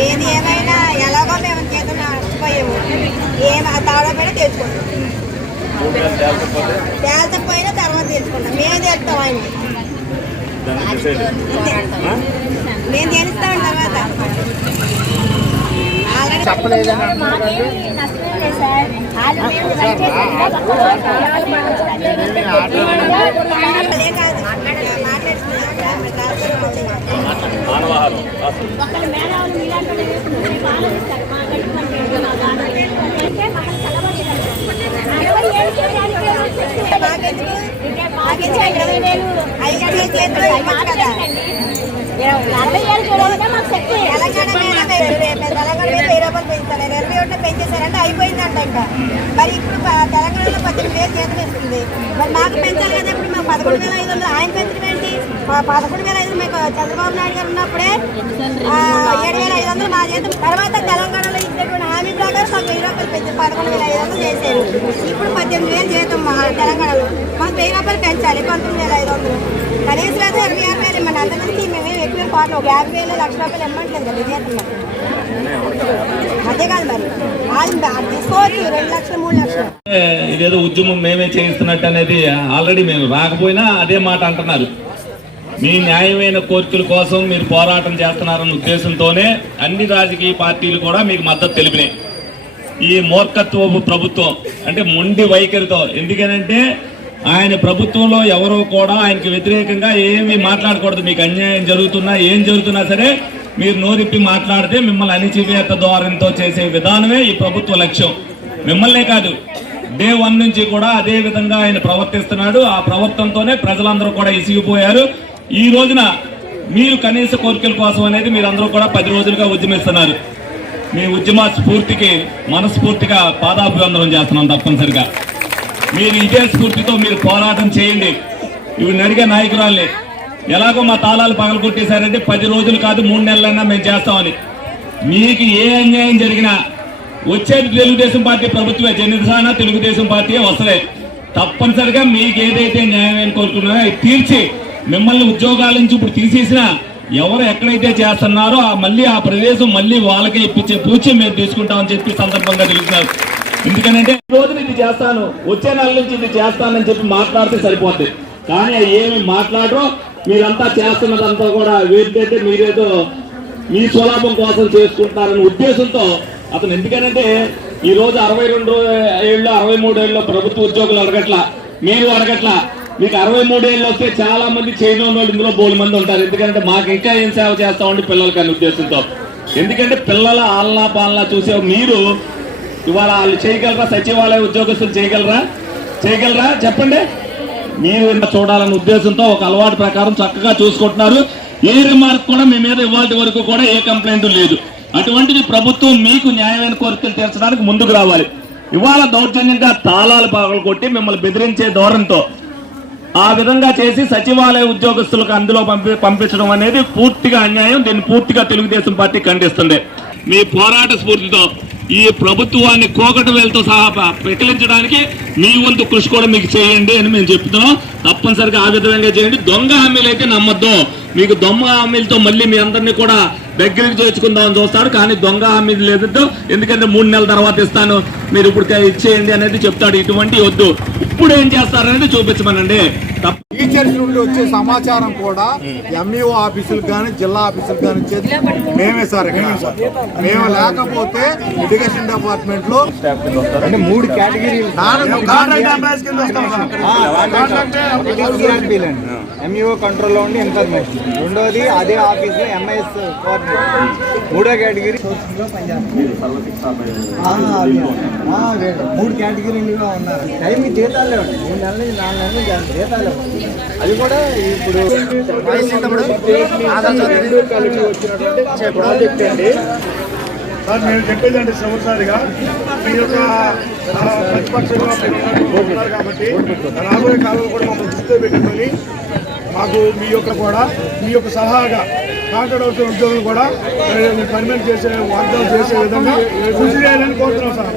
ఏది ఏమైనా ఎలాగో మేము చేతులు నష్టపోయాము ఏం ఆ తాడో పైన తెచ్చుకుంటాం తేల్చకపోయినా తర్వాత తెచ్చుకుంటాం మేము తెస్తాం ఆయన మేము తెలుస్తాం తర్వాత ఆల్రెడీ చెప్పలేదని మాకేమీ నష్టం లేదు సార్. వాళ్ళు మేము రైట్ చేసాం. అదే కాదు. మాట్లాడుతున్నాం. ఒకళ్ళ మేధావులు మీలాంటి రేపు ఆలోచిస్తారు. మా. అరవై ఏళ్ళు మాకు శక్తి. తెలంగాణ మీద వెయ్యి- రూపాయలు పెంచుతారు? ఇరవై ఒకటి పెంచేశారంటే అయిపోయిందంట ఇంకా. మరి ఇప్పుడు తెలంగాణలో పద్దెనిమిది వేలు జీతం ఇస్తుంది మరి మాకు పెంచాలి కదా ఇప్పుడు మేము పదకొండు వేల ఐదు వందలు. ఆయన పెంచడం పదకొండు వేల ఐదు మీకు చంద్రబాబు నాయుడు గారు ఉన్నప్పుడే ఏడు వేల ఐదు వందలు మా జీతం తర్వాత తెలంగాణలో ఇచ్చినటువంటి హామీ ప్రకారం మాకు వెయ్యి రూపాయలు పెంచి పదకొండు వేల ఐదు వందలు చేశారు. ఇప్పుడు పద్దెనిమిది వేలు జీతం మా తెలంగాణలో. మాకు వెయ్యి రూపాయలు పెంచాలి పంతొమ్మిది వేల ఐదు వందలు. కనీసం అయితే ఇరవై ఆరు వేలు ఇవ్వండి. అంతమందికి మేము ఎక్కువ కోట్లు ఒక యాభై వేలు లక్ష రూపాయలు ఇవ్వట్లేదు కదా జీతం అదే కాదు మరి. తీసుకోవచ్చు రెండు లక్షలు మూడు లక్షలు. ఇదేదో ఉద్యమం మేమే చేయిస్తున్నట్టు అనేది ఆల్రెడీ మేము రాకపోయినా అదే మాట అంటున్నారు. మీ న్యాయమైన కోరికల కోసం మీరు పోరాటం చేస్తున్నారన్న ఉద్దేశంతోనే అన్ని రాజకీయ పార్టీలు కూడా మీకు మద్దతు తెలిపినాయి. ఈ మూర్ఖత్వపు ప్రభుత్వం అంటే మొండి వైఖరితో ఎందుకనంటే ఆయన ప్రభుత్వంలో ఎవరో కూడా ఆయనకి వ్యతిరేకంగా ఏమీ మాట్లాడకూడదు. మీకు అన్యాయం జరుగుతున్నా ఏం జరుగుతున్నా సరే మీరు నోరిప్పి మాట్లాడితే మిమ్మల్ని అణిచివేత ధోరణితో చేసే విధానమే ఈ ప్రభుత్వ లక్ష్యం. మిమ్మల్నే కాదు డే వన్ నుంచి కూడా అదే విధంగా ఆయన ప్రవర్తిస్తున్నాడు. ఆ ప్రవర్తనతోనే ప్రజలందరూ కూడా ఇసిగిపోయారు. ఈ రోజున మీరు కనీస కోరికల కోసం అనేది మీరందరూ కూడా పది రోజులుగా ఉద్యమిస్తున్నారు. మీ ఉద్యమ స్ఫూర్తికి మనస్ఫూర్తిగా పాదాభివందనం చేస్తున్నాం తప్పనిసరిగా. మీరు ఇదే స్ఫూర్తితో మీరు పోరాటం చేయండి. ఇవి అడిగే నాయకురాలే ఎలాగో మా తాళాలు పగలు కొట్టేశారంటే పది రోజులు కాదు మూడు నెలలైనా మేము చేస్తామని. మీకు ఏ అన్యాయం జరిగినా వచ్చేది తెలుగుదేశం పార్టీ ప్రభుత్వమే. జనసేన తెలుగుదేశం పార్టీ వస్తలే తప్పనిసరిగా మీకు ఏదైతే న్యాయమైన కోరుకున్నారో తీర్చి మిమ్మల్ని ఉద్యోగాల నుంచి ఇప్పుడు తీసేసినా ఎవరు ఎక్కడైతే చేస్తున్నారో ఆ మళ్ళీ ఆ ప్రదేశం మళ్ళీ వాళ్ళకే ఇప్పించే పూచి మేము తీసుకుంటామని చెప్పి సందర్భంగా తెలుస్తున్నారు ఎందుకంటే ఈ రోజున ఇది చేస్తాను వచ్చే నెల నుంచి ఇది చేస్తానని చెప్పి మాట్లాడితే సరిపోద్ది. కానీ ఏమి మాట్లాడరు. మీరంతా చేస్తున్నదంతా కూడా వీరికైతే మీరేదో మీ స్వలాభం కోసం చేసుకుంటారనే ఉద్దేశంతో అతను ఎందుకనంటే ఈ రోజు అరవై రెండు ఏళ్ళు అరవై మూడు ఏళ్ళు ప్రభుత్వ ఉద్యోగులు అడగట్ల మీరు అడగట్ల మీకు అరవై మూడేళ్ళు వస్తే చాలా మంది చేయడం వాళ్ళు ఇందులో బోలు మంది ఉంటారు. ఎందుకంటే మాకు ఇంకా ఏం సేవ చేస్తామండి పిల్లలకి అనే ఉద్దేశంతో. ఎందుకంటే పిల్లల ఆలనా పాలనా చూసే మీరు ఇవాళ వాళ్ళు చేయగలరా? సచివాలయ ఉద్యోగస్తులు చేయగలరా? చేయగలరా? చెప్పండి. మీరు ఇంత ఉద్దేశంతో ఒక అలవాటు ప్రకారం చక్కగా చూసుకుంటున్నారు. ఏ రిమార్క్ కూడా మీ మీద ఇవాటి వరకు కూడా ఏ కంప్లైంట్ లేదు. అటువంటిది ప్రభుత్వం మీకు న్యాయమైన కోరికలు తీర్చడానికి ముందుకు రావాలి. ఇవాళ దౌర్జన్యంగా తాళాలు పగలు కొట్టి మిమ్మల్ని బెదిరించే ధోరణితో ఆ విధంగా చేసి సచివాలయ ఉద్యోగస్తులకు అందులో పంపి పంపించడం అనేది పూర్తిగా అన్యాయం. దీన్ని పూర్తిగా తెలుగుదేశం పార్టీ ఖండిస్తుంది. మీ పోరాట స్ఫూర్తితో ఈ ప్రభుత్వాన్ని కోకటి వేలతో సహా ప్రకటించడానికి మీ వంతు కృషి కూడా మీకు చేయండి అని మేము చెప్తున్నాం. తప్పనిసరిగా ఆ విధంగా చేయండి. దొంగ హామీలు అయితే నమ్మద్దు. మీకు దొంగ హామీలతో మళ్ళీ మీ అందరినీ కూడా దగ్గరికి చేర్చుకుందామని చూస్తాడు కానీ దొంగ హామీలు లేదు ఎందుకంటే మూడు నెలల తర్వాత ఇస్తాను. మీరు ఇప్పుడు ఇచ్చేయండి అనేది చెప్తాడు. ఇటువంటి వద్దు. ఇప్పుడు ఏం చేస్తారనేది చూపించమనండి. టీచర్స్ నుండి వచ్చే సమాచారం కూడా ఎంఈఓ ఆఫీసులకు కానీ జిల్లా ఆఫీసులకు కానీ ఇచ్చేది మేమే సార్ మేము లేకపోతే ఎడ్యుకేషన్ డిపార్ట్మెంట్లో మూడు కేటగిరీలు. ఎంఈఓ కంట్రోల్లో ఉండి ఇన్ఫర్మేషన్ రెండోది అదే ఆఫీస్లో ఎంఐఎస్ కోఆర్డినేటర్ మూడో కేటగిరీ. మూడు కేటగిరీలుగా ఉన్నారు. టైంకి జీతాలు లేవండి. మూడు నెలల నాలుగు నెలల జీతాలు లేవు. అది కూడా ఇప్పుడు ప్రాజెక్ట్ అండి సార్ మేము చెప్పేది అంటే సంవత్సరాలుగా మీ యొక్క ప్రతిపక్షంగా ఉన్నారు కాబట్టి రాబోయే కాలంలో కూడా మమ్మల్ని దృష్టిలో పెట్టుకొని మాకు మీ యొక్క కూడా మీ యొక్క సహాగా కాంట్రాక్ట్ అవుతున్న ఉద్యోగులు కూడా పర్మనెంట్ చేసే వాగ్దానం చేసే విధంగా కృషి చేయాలని కోరుతున్నాం సార్.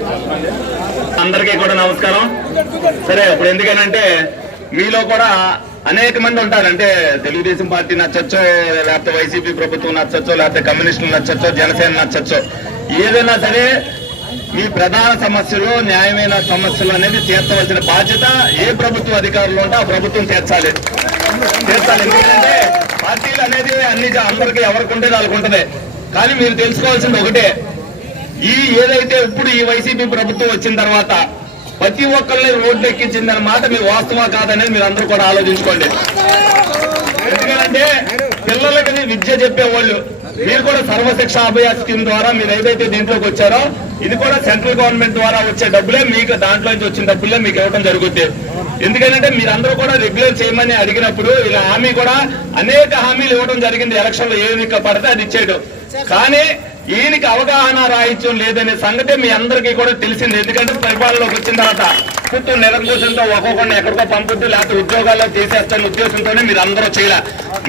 అందరికీ కూడా నమస్కారం. సరే ఇప్పుడు ఎందుకనంటే మీలో కూడా అనేక మంది ఉంటారు. అంటే తెలుగుదేశం పార్టీ నచ్చచ్చో లేకపోతే వైసీపీ ప్రభుత్వం నచ్చచ్చో లేకపోతే కమ్యూనిస్టులు నచ్చచ్చో జనసేన నచ్చచ్చో ఏదైనా సరే మీ ప్రధాన సమస్యలు న్యాయమైన సమస్యలు అనేది తీర్చవలసిన బాధ్యత ఏ ప్రభుత్వ అధికారులు ఉంటే ఆ ప్రభుత్వం తీర్చాలి. తీర్చాలి. ఎందుకంటే పార్టీలు అనేది అన్ని అందరికీ ఎవరికి ఉంటే వాళ్ళకు ఉంటది. కానీ మీరు తెలుసుకోవాల్సింది ఒకటే. ఈ ఏదైతే ఇప్పుడు ఈ వైసీపీ ప్రభుత్వం వచ్చిన తర్వాత ప్రతి ఒక్కరిని రోడ్లు ఎక్కించిందన్న మాట మీ వాస్తవా కాదనేది మీరు అందరూ కూడా ఆలోచించుకోండి. ఎందుకంటే పిల్లలకి విద్య చెప్పేవాళ్ళు మీరు కూడా సర్వశిక్ష అభయ స్కీమ్ ద్వారా మీరు ఏదైతే దీంట్లోకి వచ్చారో ఇది కూడా సెంట్రల్ గవర్నమెంట్ ద్వారా వచ్చే డబ్బులే మీకు దాంట్లో నుంచి వచ్చిన డబ్బులే మీకు ఇవ్వడం జరుగుతుంది ఎందుకంటే మీరందరూ కూడా రెగ్యులర్ చేయమని అడిగినప్పుడు ఇలా హామీ కూడా అనేక హామీలు ఇవ్వడం జరిగింది. ఎలక్షన్లో ఏది పడితే అది ఇచ్చేయడం. కానీ ఈయనకి అవగాహన రాహిత్యం లేదనే సంగతి మీ అందరికీ కూడా తెలిసింది. ఎందుకంటే పరిపాలనలోకి వచ్చిన తర్వాత పుట్టు నిరంకుశంతో ఒక్కొక్కరిని ఎక్కడికో పంపొద్దు లేకపోతే ఉద్యోగాల్లో చేసేస్తాను ఉద్దేశంతోనే మీరు అందరూ చేయలే.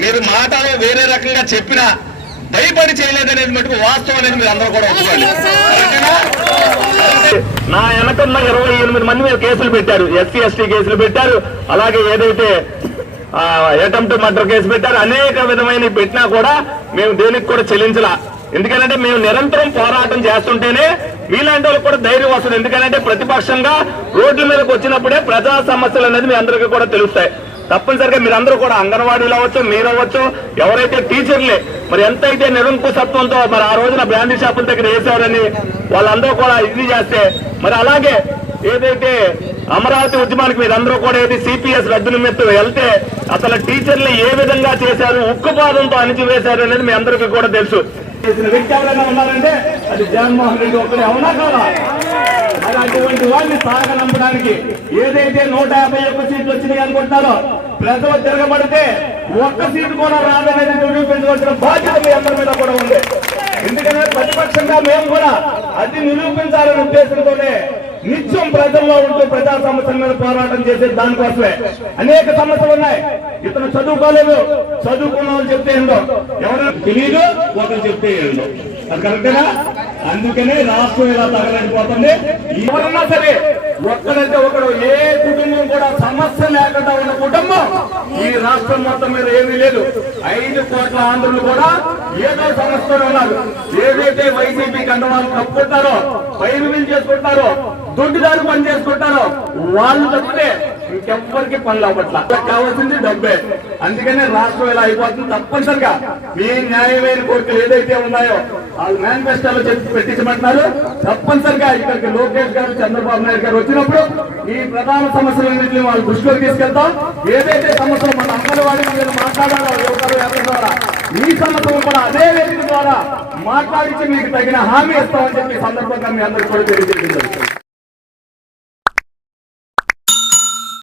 మీరు మాటలో వేరే రకంగా చెప్పినా భయపడి చేయలేదనేది మటుకు వాస్తవం అనేది మీరు అందరూ కూడా ఒప్పుకోండి. నా వెనకున్న ఇరవై ఎనిమిది మంది మీద కేసులు పెట్టారు. ఎస్సీ ఎస్టీ కేసులు పెట్టారు. అలాగే ఏదైతే అటెంప్ట్ మర్డర్ కేసు పెట్టారు. అనేక విధమైన పెట్టినా కూడా మేము దేనికి కూడా చెల్లించలా. ఎందుకంటే మేము నిరంతరం పోరాటం చేస్తుంటేనే మీలాంటి వాళ్ళకి కూడా ధైర్యం వస్తుంది. ఎందుకంటే ప్రతిపక్షంగా రోడ్ల మీదకి వచ్చినప్పుడే ప్రజా సమస్యలు అనేది మీ అందరికీ కూడా తెలుస్తాయి. తప్పనిసరిగా మీరందరూ కూడా అంగన్వాడీలు అవ్వచ్చు మీరు అవ్వచ్చు ఎవరైతే టీచర్లే మరి ఎంతైతే నిరంకుశత్వంతో మరి ఆ రోజున బ్రాండీ షాపుల దగ్గర వేసారని వాళ్ళందరూ కూడా ఇది చేస్తే మరి అలాగే ఏదైతే అమరావతి ఉద్యమానికి మీరందరూ కూడా ఏది సిపిఎస్ రద్దు నిమిత్తం వెళ్తే అసలు టీచర్లు ఏ విధంగా చేశారు ఉక్కుపాదంతో అణిచివేశారు అనేది మీ అందరికీ కూడా తెలుసు. చేసిన వ్యక్తి ఎవరైనా ఉన్నారంటే అది జగన్మోహన్ రెడ్డి ఒక్కడే. అవునా కాదా? మరి అటువంటి వాడిని సాగనంపడానికి ఏదైతే నూట యాభై ఒక్క సీట్లు వచ్చినాయి అనుకుంటున్నారో ప్రజలు తిరగబడితే ఒక్క సీటు కూడా రాదనేది నిరూపించవలసిన బాధ్యత మీ అందరి మీద కూడా ఉంది. ఎందుకంటే ప్రతిపక్షంగా మేము కూడా అది నిరూపించాలనే ఉద్దేశంతోనే నిత్యం ప్రజల్లో ఉంటూ ప్రజా సమస్యల మీద పోరాటం చేసే దానికోసమే అనేక సమస్యలు ఉన్నాయి. ఇతను చదువుకోలేదు. చదువుకున్న వాళ్ళు చెప్తే ఏందో? ఎవరు? తెలియదు ఒకరు చెప్తే ఏందో? అది కరెక్టేనా అందుకనే రాష్ట్రం ఇలా తగలడిపోతుంది ఎవరన్నా సరే ఒక్కడంటే ఒకడు ఏ కుటుంబం కూడా సమస్య లేకుండా ఉన్న కుటుంబం ఈ రాష్ట్రం మొత్తం మీద ఏమీ లేదు. ఐదు కోట్ల ఆంధ్రులు కూడా ఏదో సమస్యలు ఉన్నారు. ఏదైతే వైసీపీ కండవాళ్ళు కప్పుకుంటారో పైరు చేసుకుంటారో దొడ్డిదారు పని చేసుకుంటారో వాళ్ళు తప్పితే ఇంకెవ్వరికి పనులు అవ్వట్ల కావాల్సింది డబ్బే. అందుకనే రాష్ట్రం ఇలా అయిపోతుంది తప్పనిసరిగా. మీ న్యాయమైన కోర్టులు ఏదైతే ఉన్నాయో వాళ్ళు మేనిఫెస్టోలో చెప్పి పెట్టించమంటున్నారు. తప్పనిసరిగా ఇక్కడికి లోకేష్ గారు చంద్రబాబు నాయుడు గారు వచ్చినప్పుడు ఈ ప్రధాన సమస్యలన్నింటినీ వాళ్ళు దృష్టిలోకి తీసుకెళ్తాం. ఏదైతే సమస్యలు మన అంగన్వాడీ మీద మాట్లాడారో యువతలు ఎవరి ద్వారా ఈ సమస్యలు కూడా అదే వేదిక ద్వారా మాట్లాడించి మీకు తగిన హామీ ఇస్తామని చెప్పి సందర్భంగా మీ అందరికీ కూడా తెలియజేసింది